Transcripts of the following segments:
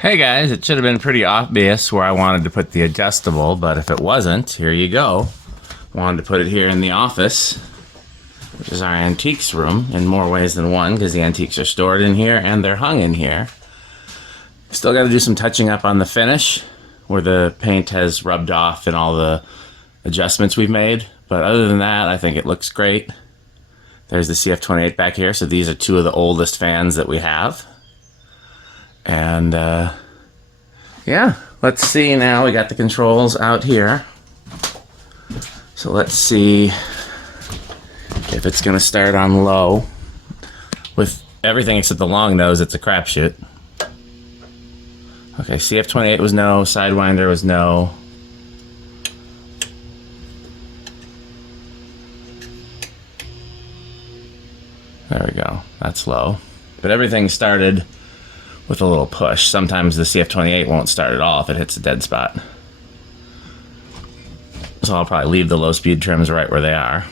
Hey guys, it should have been pretty obvious where I wanted to put the adjustable, but if it wasn't, here you go. Wanted to put it here in the office, which is our antiques room, in more ways than one, because the antiques are stored in here and they're hung in here. Still got to do some touching up on the finish, where the paint has rubbed off and all the adjustments we've made, but other than that, I think it looks great. There's the CF28 back here, so these are two of the oldest fans that we have. And yeah, let's see now. We got the controls out here. So let's see if it's going to start on low. With everything except the Longnose, it's a crapshoot. Okay, CF28 was no, Sidewinder was no. There we go, that's low. But everything started with a little push. Sometimes the CF28 won't start at all if it hits a dead spot. So I'll probably leave the low speed trims right where they are.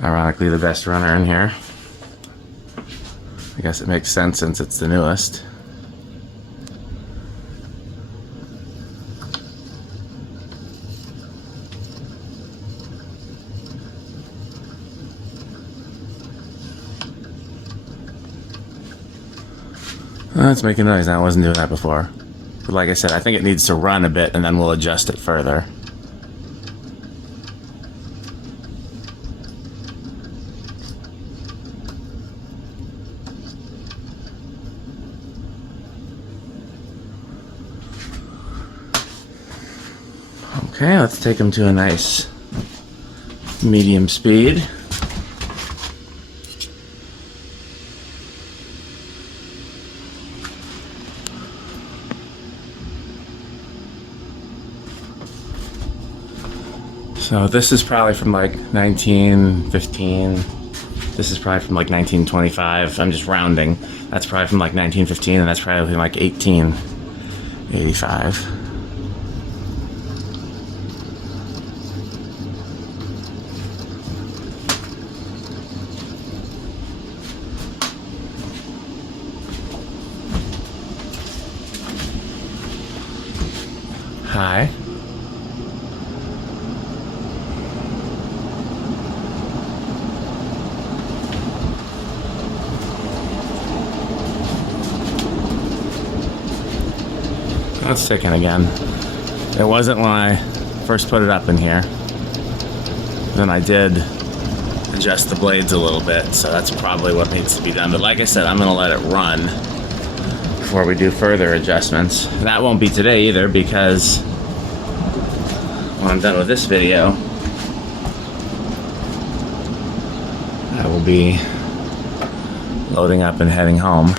Ironically, the best runner in here. I guess it makes sense since it's the newest. It's making noise now. I wasn't doing that before. But like I said, I think it needs to run a bit and then we'll adjust it further. Okay, let's take them to a nice medium speed. So this is probably from like 1915. This is probably from like 1925. I'm just rounding. That's probably from like 1915, and that's probably from like 1885. Hi. It's ticking again. It wasn't when I first put it up in here. Then I did adjust the blades a little bit, so that's probably what needs to be done. But like I said, I'm going to let it run before we do further adjustments. That won't be today either, because when I'm done with this video, I will be loading up and heading home.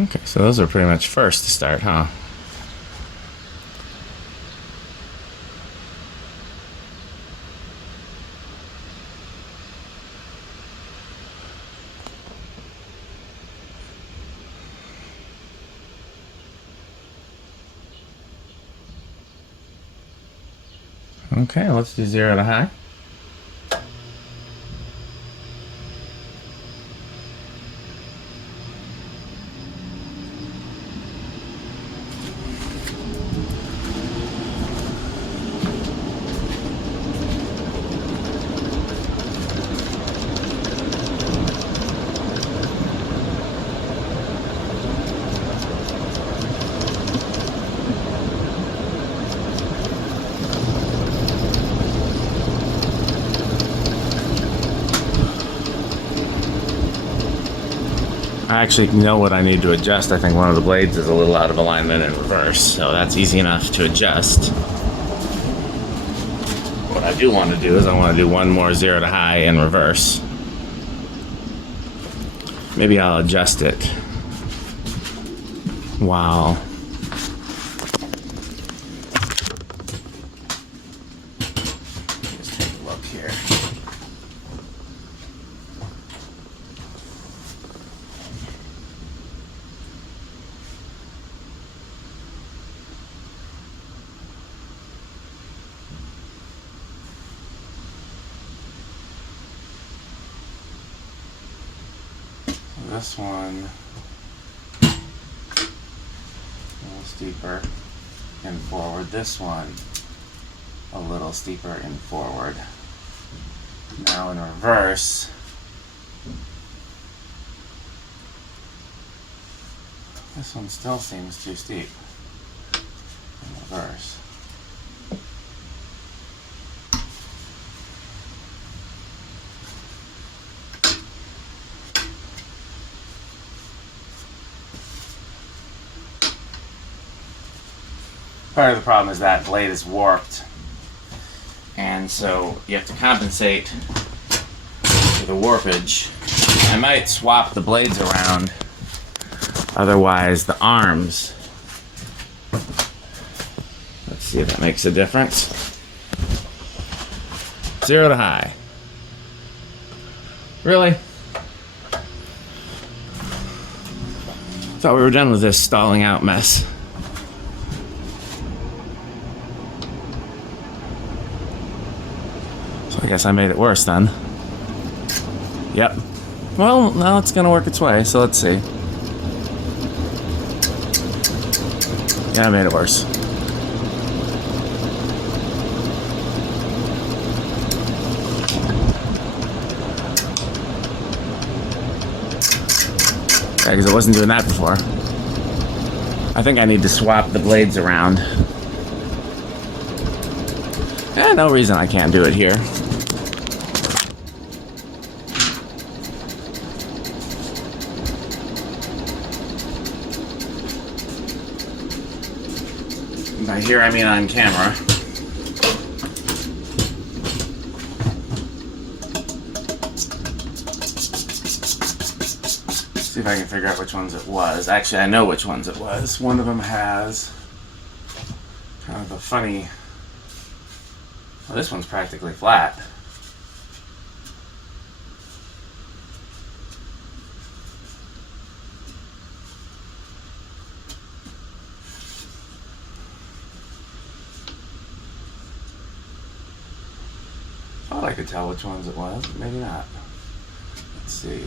Okay, so those are pretty much first to start, huh? Okay, let's do 0 to high. I actually know what I need to adjust. I think one of the blades is a little out of alignment in reverse, so that's easy enough to adjust. What I do want to do is I want to do one more 0 to high in reverse. Maybe I'll adjust it while just take a look here. This one a little steeper and forward. This one a little steeper and forward. Now in reverse, this one still seems too steep in reverse. Part of the problem is that blade is warped, and so you have to compensate for the warpage. I might swap the blades around, otherwise the arms. Let's see if that makes a difference. 0 to high. Really? Thought we were done with this stalling out mess. I guess I made it worse then. Yep. Well, now it's gonna work its way, so let's see. Yeah, I made it worse. Yeah, because it wasn't doing that before. I think I need to swap the blades around. Yeah, no reason I can't do it here. By here I mean on camera. See if I can figure out which ones it was. Actually, I know which ones it was. One of them has kind of a funny... Well, this one's practically flat. Thought I could tell which ones it was, but maybe not. Let's see.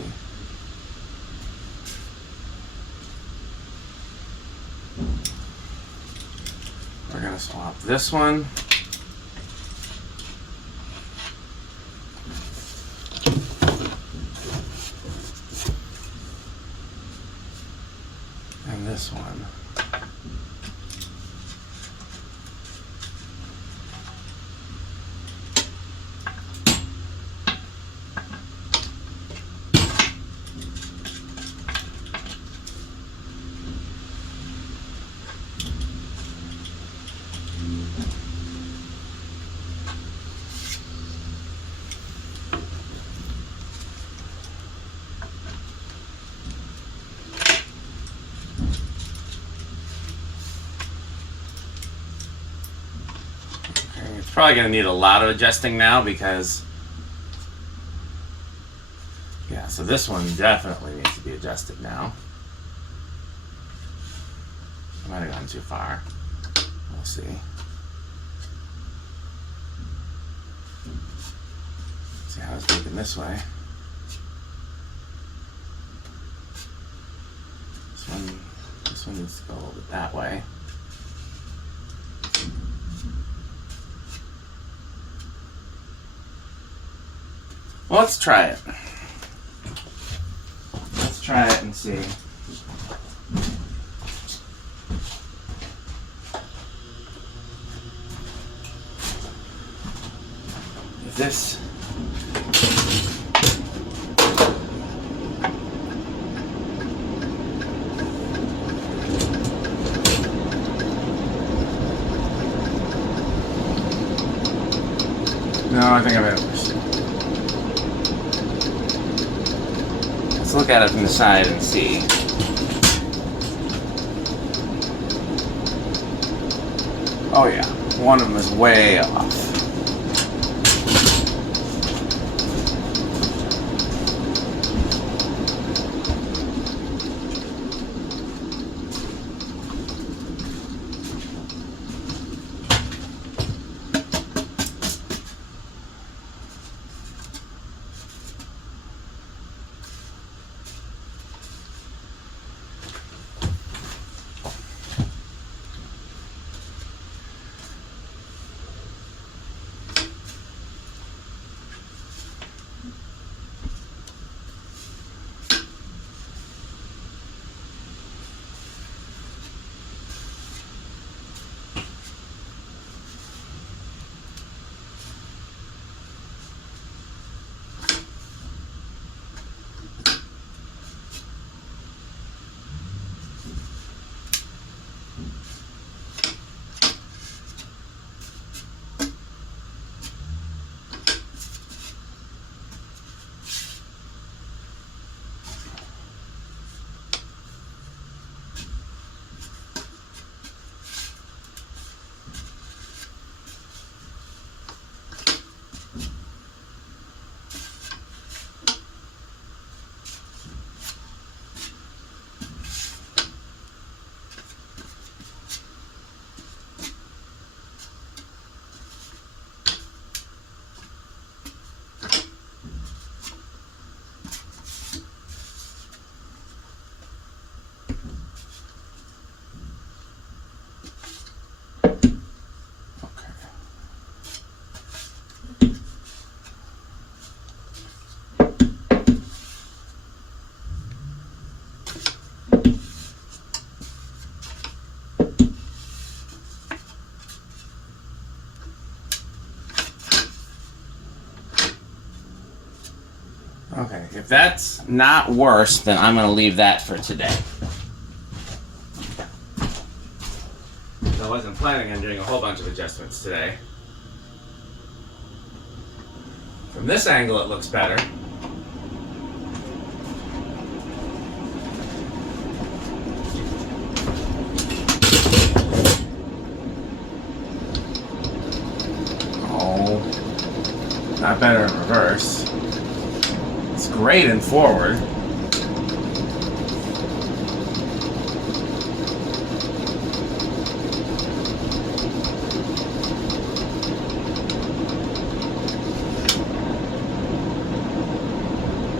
We're gonna swap this one. And this one. Probably going to need a lot of adjusting now because, yeah, so this one definitely needs to be adjusted now. I might have gone too far. We'll see. See how it's moving this way. This one needs to go a little bit that way. Well, let's try it. Let's try it and see. If this I think I've ever seen. Let's look at it from the side and see. Oh yeah, one of them is way off. Okay, if that's not worse, then I'm going to leave that for today. I wasn't planning on doing a whole bunch of adjustments today. From this angle, it looks better. Oh, not better in reverse. It's great in forward.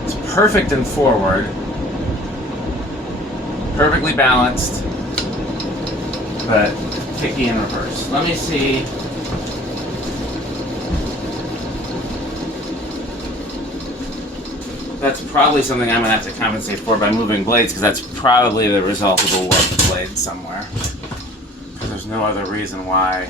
It's perfect in forward. Perfectly balanced, but picky in reverse. Let me see. That's probably something I'm going to have to compensate for by moving blades, because that's probably the result of a warped blade somewhere. Because there's no other reason why